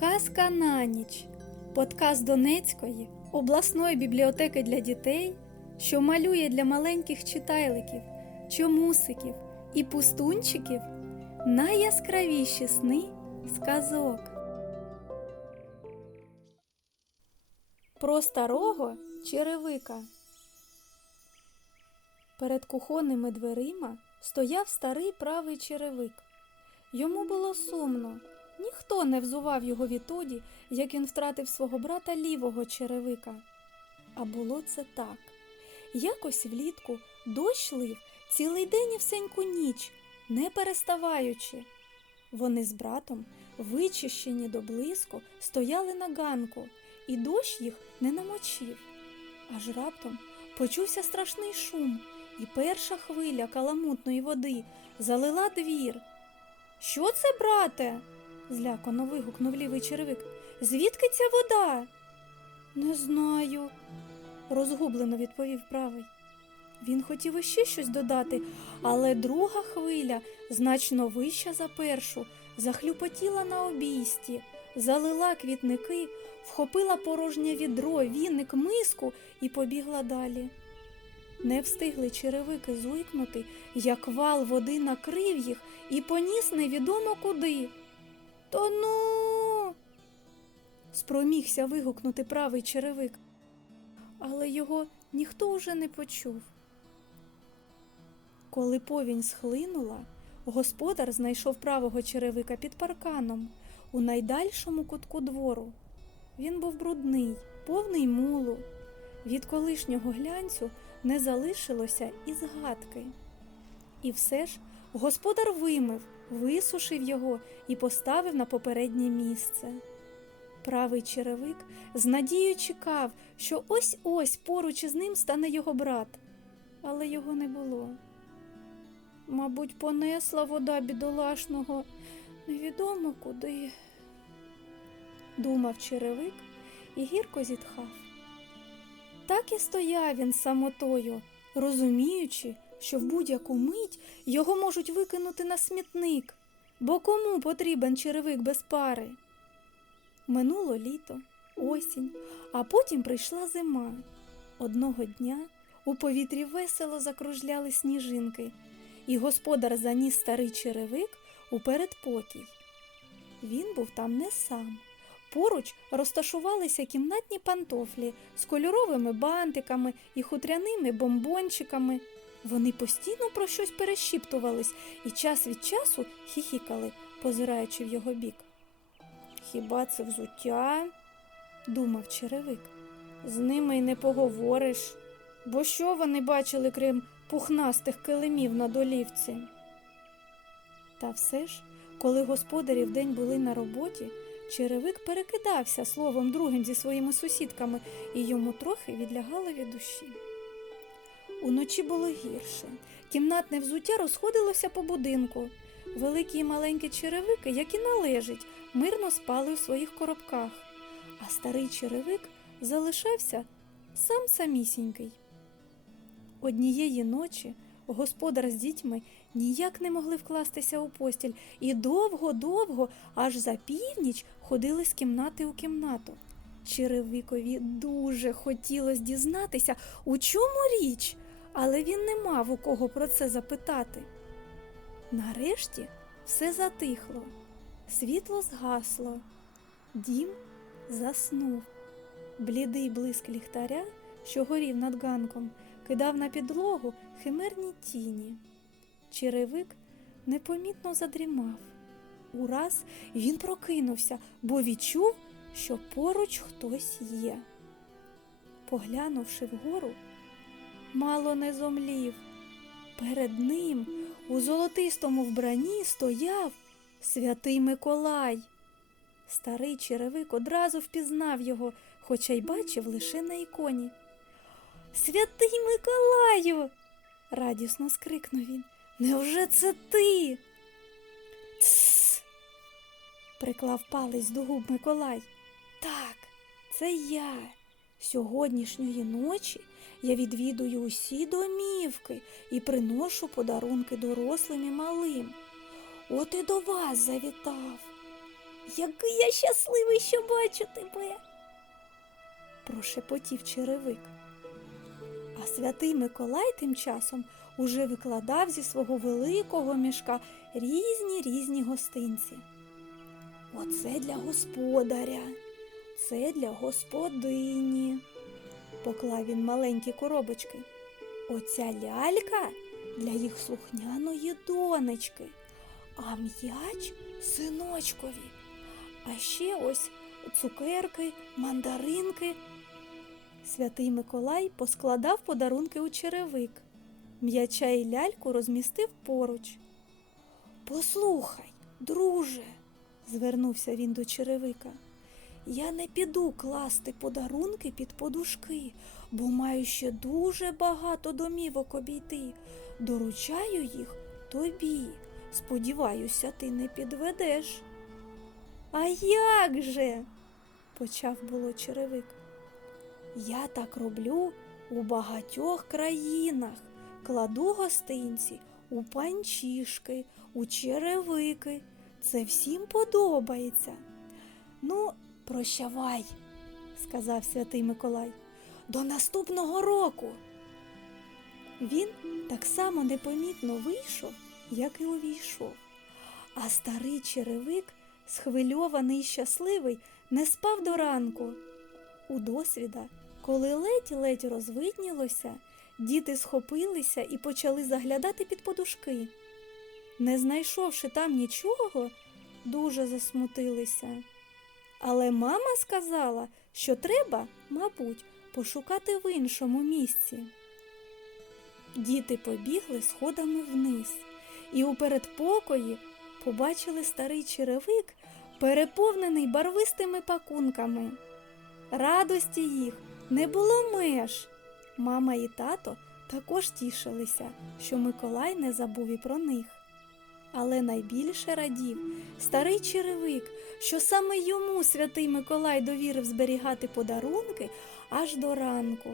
Казка на ніч. Подкаст Донецької обласної бібліотеки для дітей, що малює для маленьких читайликів, чомусиків і пустунчиків найяскравіші сни сказок. Про старого черевика. Перед кухонними дверима стояв старий правий черевик. Йому було сумно. Ніхто не взував його відтоді, як він втратив свого брата лівого черевика. А було це так. Якось влітку дощ лив цілий день і всеньку ніч, не переставаючи. Вони з братом, вичищені до блиску, стояли на ганку, і дощ їх не намочив. Аж раптом почувся страшний шум, і перша хвиля каламутної води залила двір. Що це, брате? Злякано вигукнув лівий черевик. Звідки ця вода? Не знаю, розгублено відповів правий. Він хотів іще щось додати, але друга хвиля, значно вища за першу, захлюпотіла на обійсті, залила квітники, вхопила порожнє відро, віник, миску і побігла далі. Не встигли черевики зуйкнути, як вал води накрив їх і поніс невідомо куди. Тону. спромігся вигукнути правий черевик, але його ніхто уже не почув. Коли повінь схлинула, господар знайшов правого черевика під парканом у найдальшому кутку двору. Він був брудний, повний мулу. Від колишнього глянцю не залишилося і згадки. І все ж господар вимив, висушив його і поставив на попереднє місце. Правий черевик з надією чекав, що ось ось поруч із ним стане його брат, але його не було. Мабуть, понесла вода бідолашного невідомо куди, думав черевик і гірко зітхав. Так і стояв він самотою, розуміючи, що в будь-яку мить його можуть викинути на смітник, бо кому потрібен черевик без пари? Минуло літо, осінь, а потім прийшла зима. Одного дня у повітрі весело закружляли сніжинки, і господар заніс старий черевик у передпокій. Він був там не сам. Поруч розташувалися кімнатні пантофлі з кольоровими бантиками і хутряними бомбончиками. Вони постійно про щось перешіптувались і час від часу хіхікали, позираючи в його бік. Хіба це взуття? думав черевик. З ними й не поговориш, бо що вони бачили, крім пухнастих килимів на долівці? Та все ж, коли господарі вдень були на роботі, черевик перекидався словом другим зі своїми сусідками, і йому трохи відлягало від душі. Уночі було гірше. Кімнатне взуття розходилося по будинку. Великі і маленькі черевики, як і належить, мирно спали у своїх коробках, а старий черевик залишався сам самісінький. Однієї ночі господар з дітьми ніяк не могли вкластися у постіль і довго-довго, аж за північ ходили з кімнати у кімнату. Черевикові дуже хотілося дізнатися, у чому річ, але він не мав у кого про це запитати. Нарешті все затихло, світло згасло, дім заснув. Блідий блиск ліхтаря, що горів над ганком, кидав на підлогу химерні тіні. Черевик непомітно задрімав. Ураз він прокинувся, бо відчув, що поруч хтось є. Поглянувши вгору, мало не зомлів. Перед ним у золотистому вбранні стояв святий Миколай. Старий черевик одразу впізнав його, хоча й бачив лише на іконі. Святий Миколаю. радісно скрикнув він. Невже це ти? Тсс. приклав палець до губ Миколай. Так, це я. Сьогоднішньої ночі я відвідую усі домівки і приношу подарунки дорослим і малим. От і до вас завітав. Який я щасливий, що бачу тебе. прошепотів черевик. А святий Миколай тим часом уже викладав зі свого великого мішка різні різні гостинці. Оце для господаря, це для господині. Поклав він маленькі коробочки. Оця лялька для їх слухняної донечки, а м'яч синочкові. А ще ось цукерки, мандаринки. Святий Миколай поскладав подарунки у черевик. М'яча і ляльку розмістив поруч. Послухай, друже, звернувся він до черевика. Я не піду класти подарунки під подушки, бо маю ще дуже багато домівок обійти. Доручаю їх тобі. Сподіваюся, ти не підведеш. А як же? почав було черевик. Я так роблю у багатьох країнах. Кладу гостинці у панчішки, у черевики. Це всім подобається. Ну, прощавай, сказав святий Миколай. До наступного року. Він так само непомітно вийшов, як і увійшов. А старий черевик, схвильований й щасливий, не спав до ранку. У досвіда, коли ледь-ледь розвиднілося, діти схопилися і почали заглядати під подушки. Не знайшовши там нічого, дуже засмутилися. Але мама сказала, що треба, мабуть, пошукати в іншому місці. Діти побігли сходами вниз і у передпокої побачили старий черевик, переповнений барвистими пакунками. Радості їх не було меж. Мама і тато також тішилися, що Миколай не забув і про них. Але найбільше радів старий черевик, що саме йому святий Миколай довірив зберігати подарунки аж до ранку.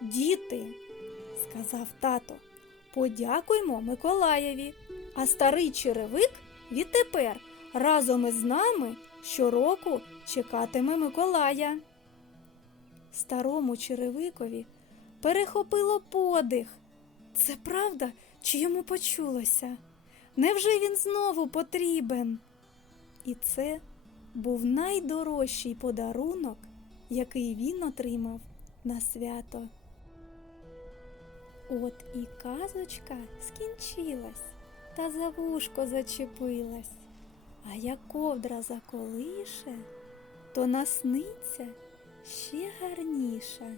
Діти, сказав тато, подякуймо Миколаєві, а старий черевик відтепер разом із нами щороку чекатиме Миколая. Старому черевикові перехопило подих. Це правда, чи йому почулося? Невже він знову потрібен? І це був найдорожчий подарунок, який він отримав на свято. От і казочка скінчилась, та за вушко зачепилась, а як ковдра заколише, то насниться ще гарніше.